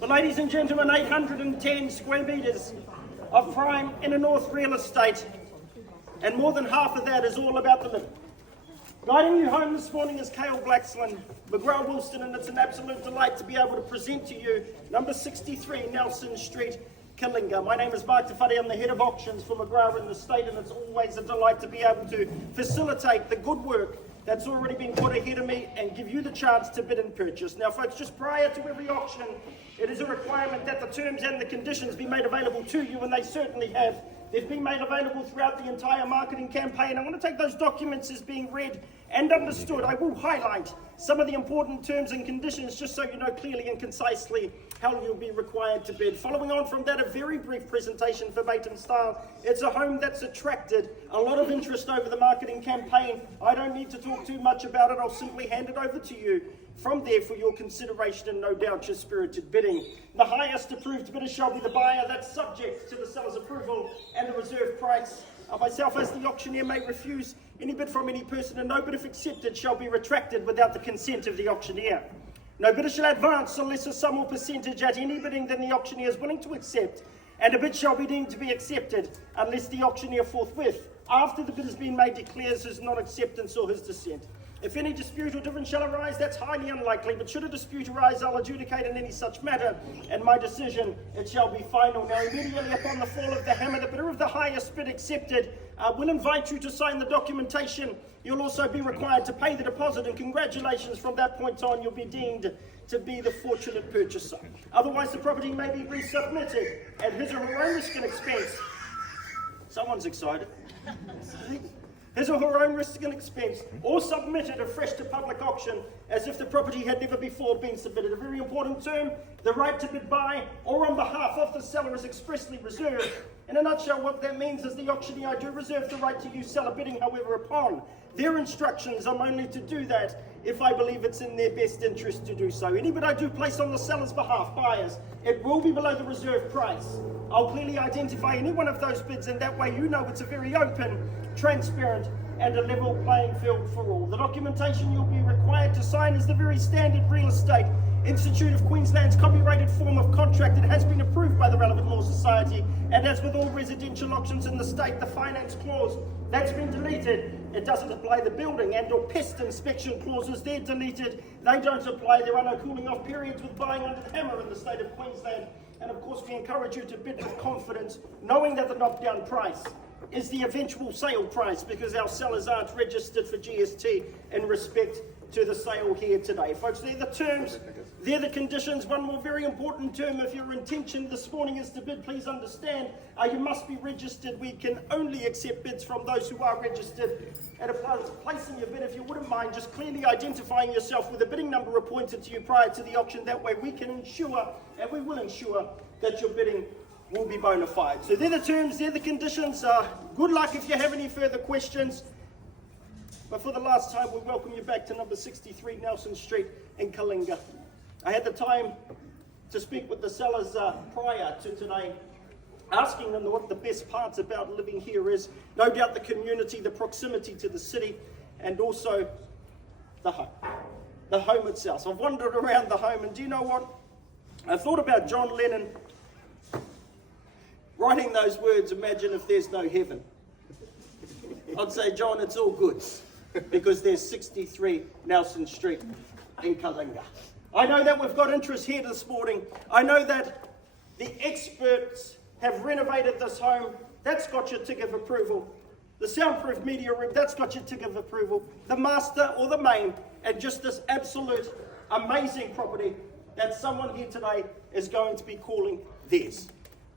But ladies and gentlemen, 810 square metres of prime inner north real estate, and more than half of that is all about the living. Guiding you home this morning is Cayle Blaxland, McGrath-Wilston, and it's an absolute delight to be able to present to you number 63 Nelson Street, Kalinga. My name is Mark Tafati. I'm the head of auctions for McGrath in the state, and it's always a delight to be able to facilitate the good work that's already been put ahead of me and give you the chance to bid and purchase. Now folks, just prior to every auction, it is a requirement that the terms and the conditions be made available to you, and they certainly have. They've been made available throughout the entire marketing campaign. I want to take those documents as being read and understood. I will highlight some of the important terms and conditions just so you know clearly and concisely how you'll be required to bid. Following on from that, a very brief presentation verbatim style. It's a home that's attracted a lot of interest over the marketing campaign. I don't need to talk too much about it. I'll simply hand it over to you from there for your consideration and no doubt your spirited bidding. The highest approved bidder shall be the buyer. That's subject to the seller's approval and the reserve price. Myself as the auctioneer may refuse any bid from any person, and no bid if accepted shall be retracted without the consent of the auctioneer. No bidder shall advance a lesser sum or percentage at any bidding than the auctioneer is willing to accept, and a bid shall be deemed to be accepted unless the auctioneer forthwith, after the bid has been made, declares his non-acceptance or his dissent. If any dispute or difference shall arise, that's highly unlikely, but should a dispute arise, I'll adjudicate in any such matter, and my decision, it shall be final. Now, immediately upon the fall of the hammer, the bidder of the highest bid accepted will invite you to sign the documentation. You'll also be required to pay the deposit, and congratulations, from that point on, you'll be deemed to be the fortunate purchaser. Otherwise, the property may be resubmitted at his or her own risk and expense. Someone's excited. His or her own risk and expense, or submitted afresh to public auction as if the property had never before been submitted. A very important term, the right to bid by or on behalf of the seller is expressly reserved. In a nutshell, what that means is the auctioneer, I do reserve the right to use seller bidding, however, upon their instructions. I'm only to do that if I believe it's in their best interest to do so. Any bid I do place on the seller's behalf, buyers, it will be below the reserve price. I'll clearly identify any one of those bids, and that way you know it's a very open, transparent, and a level playing field for all. The documentation you'll be required to sign is the very standard Real Estate Institute of Queensland's copyrighted form of contract. It has been approved by the relevant law society, and as with all residential auctions in the state, the finance clause, that's been deleted. It doesn't apply. The building and or pest inspection clauses, they're deleted. They don't apply. There are no cooling off periods with buying under the hammer in the state of Queensland. And of course, we encourage you to bid with confidence, knowing that the knockdown price is the eventual sale price, because our sellers aren't registered for GST in respect to the sale here today. Folks, they're the terms, they're the conditions. One more very important term, if your intention this morning is to bid, please understand, you must be registered. We can only accept bids from those who are registered. And if placing your bid, if you wouldn't mind just clearly identifying yourself with a bidding number appointed to you prior to the auction, that way we can ensure, and we will ensure, that your bidding will be bona fide. So they're the terms, they're the conditions. Good luck if you have any further questions. But for the last time, we welcome you back to number 63 Nelson Street in Kalinga. I had the time to speak with the sellers prior to today, asking them what the best parts about living here is. No doubt the community, the proximity to the city, and also the home itself. So I've wandered around the home, and do you know what? I thought about John Lennon writing those words, imagine if there's no heaven. I'd say, John, it's all good, because there's 63 Nelson Street in Kalinga. I know that we've got interest here this morning. I know that the experts have renovated this home. That's got your tick of approval. The soundproof media room, that's got your tick of approval. The master or the main, and just this absolute amazing property that someone here today is going to be calling theirs.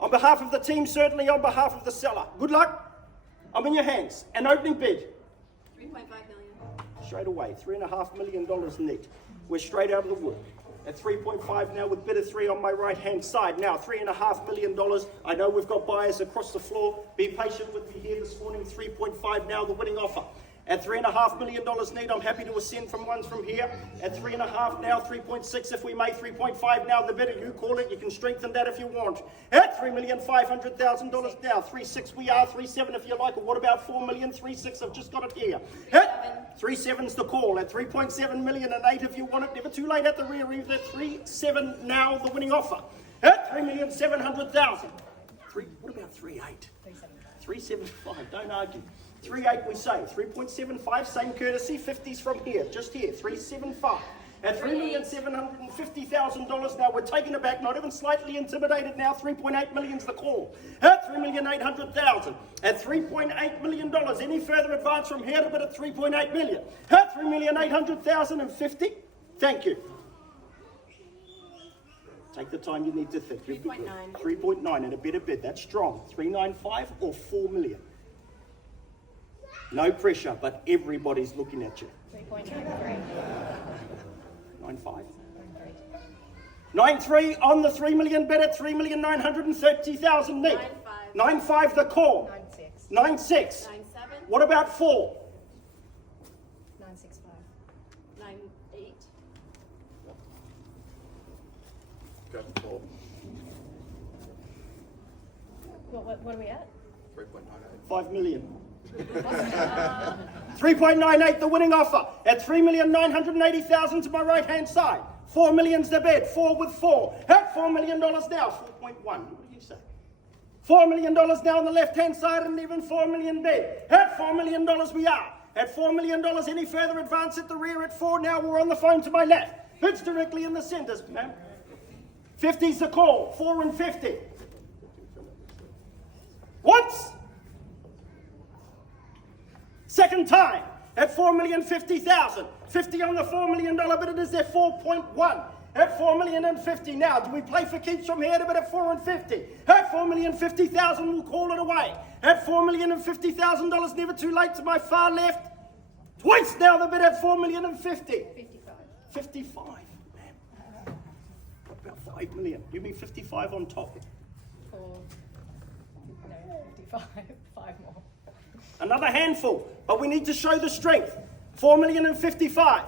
On behalf of the team, certainly on behalf of the seller, good luck. I'm in your hands. An opening bid. 3.5 million. Straight away, $3.5 million net. We're straight out of the wood. At 3.5 now with bidder 3 on my right-hand side. Now, $3.5 million. I know we've got buyers across the floor. Be patient with me here this morning. 3.5 now, the winning offer. At $3.5 million need, I'm happy to ascend from ones from here. At 3.5 now, 3.6 if we may, 3.5 now, the better you call it. You can strengthen that if you want. At $3,500,000 now, 3.6 we are, 3.7 if you like, or what about 4 million? 3.6, I've just got it here. At 3.7's the call. At 3.7 million and 8 if you want it. Never too late at the rear, either. 3.7 now, the winning offer. At $3,700,000. What about 3.8? 3.75, don't argue. 3.8 we say, 3.75, same courtesy, 50s from here, just here, 3.75. At $3,750,000 now, we're taken aback, not even slightly intimidated now, 3.8 million's the call. At $3,800,000. At $3.8 million, any further advance from here to bid at 3.8 million. At $3,800,050, thank you. Take the time you need to think. 3.9. 3.9 and a better bid, that's strong. 3.95 or 4 million. No pressure, but everybody's looking at you. 3.93. 9.5. 9.3 on the 3 million bid at 3,930,000 neat. 9.5 the call. 9.6. 9.6. 9.7. What about 4? 9.65. 9.8. Go for 4. What are we at? 3.98. 5 million. 3.98 the winning offer at 3,980,000 to my right hand side. 4 million's the bid. 4 with 4. At $4 million now. 4.1. What do you say? $4 million now on the left hand side and even 4 million bid. At $4 million we are. At $4 million, any further advance at the rear at 4 now. We're on the phone to my left. Bids directly in the centres, ma'am. 50's the call. 4 and 50. Once. Second time at $4,050,000. 50 on the $4 million bid, it is their 4.1. At $4,050,000 now. Do we play for keeps from here to bid at 4 and 50? At $4,050,000, we'll call it away. At $4,050,000, never too late to my far left. Twice now the bid at $4,050,000. 55. 55. Man. What about 5 million? You mean 55 on top? 55. 5 more. Another handful, but we need to show the strength. 4,055,000.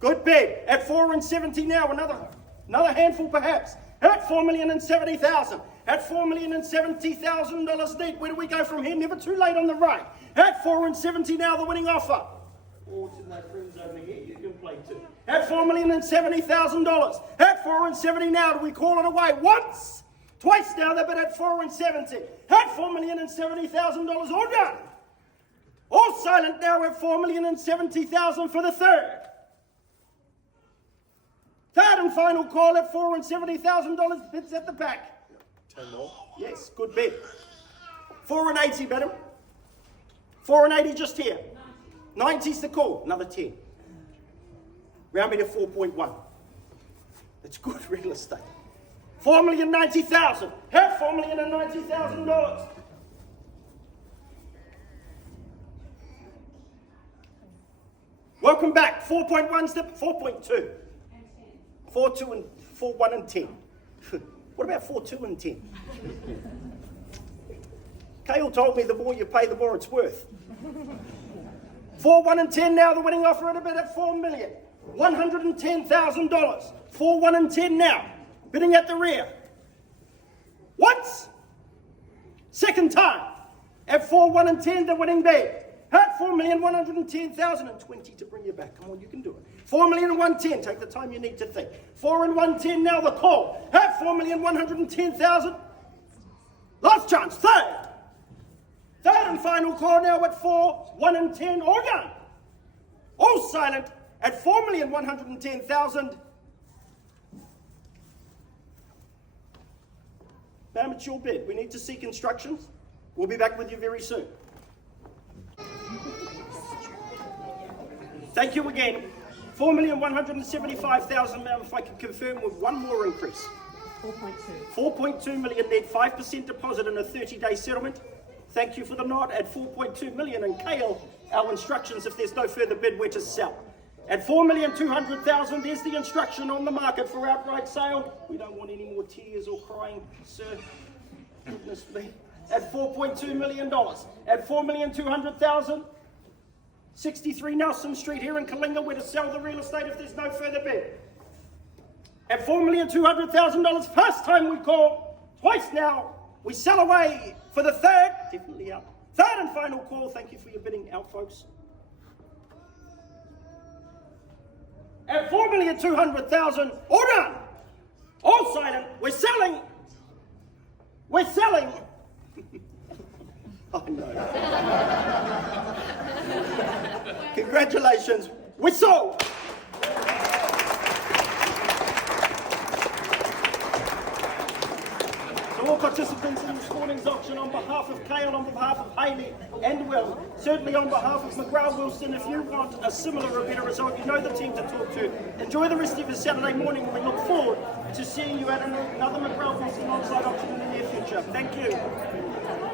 Good bid. At 4 and 70 now, another handful perhaps. At 4,070,000. At $4,070,000 neat. Where do we go from here? Never too late on the right. At 4 and 70 now, the winning offer. Or to my friends over here, you can play too. At $4,070,000. At 4 and 70 now, do we call it away? Once. Twice now, they've been at 4 and 70. At $4,070,000, all done. All silent now at $4,070,000 for the third. Third and final call at $4 and $70,000. Bids at the back. 10 more. Yes, good bid. 4 and 80, madam. 4 and 80 just here. 90's the call. Another 10. Round me to 4.1. That's good real estate. $4,090,000. Have $4,090,000. Welcome back. 4.1 step. 4.2. 4.2 and 4.1 and 10. What about 4.2 and 10? Cayle told me the more you pay, the more it's worth. 4.1 and 10 now. The winning offer at a bid at $4,110,000. 4.1 and 10 now. Bidding at the rear. Once. Second time. At 4.1 and 10, the winning bid. At $4,110,000 and 20 to bring you back. Come on, you can do it. 4,110,000. Take the time you need to think. 4 and 110 now the call. At 4,110,000. Last chance. Third. Third and final call now at 4, 1 and 10. All done. All silent at 4,110,000. Ma'am, it's your bid. We need to seek instructions. We'll be back with you very soon. Thank you again. 4,175,000, ma'am, if I can confirm with one more increase. 4.2 million net, 5% deposit and a 30-day settlement. Thank you for the nod at 4.2 million. And Cayle, our instructions, if there's no further bid, where to sell. At 4,200,000, there's the instruction on the market for outright sale. We don't want any more tears or crying, sir. Goodness me. At $4.2 million. At 4,200,000. 63 Nelson Street here in Kalinga. We're to sell the real estate if there's no further bid. At $4,200,000, first time we call, twice now. We sell away for the third, definitely out. Third and final call. Thank you for your bidding out, folks. At $4,200,000, all done, all silent. We're selling. We're selling. I know. Congratulations. We're sold. To all participants in this morning's auction, on behalf of Cayle, on behalf of Hayley and Will, certainly on behalf of McGrath Wilson, if you want a similar or better result, you know the team to talk to. Enjoy the rest of your Saturday morning, and we look forward to seeing you at another McGrath Wilson onside auction in the near future. Thank you.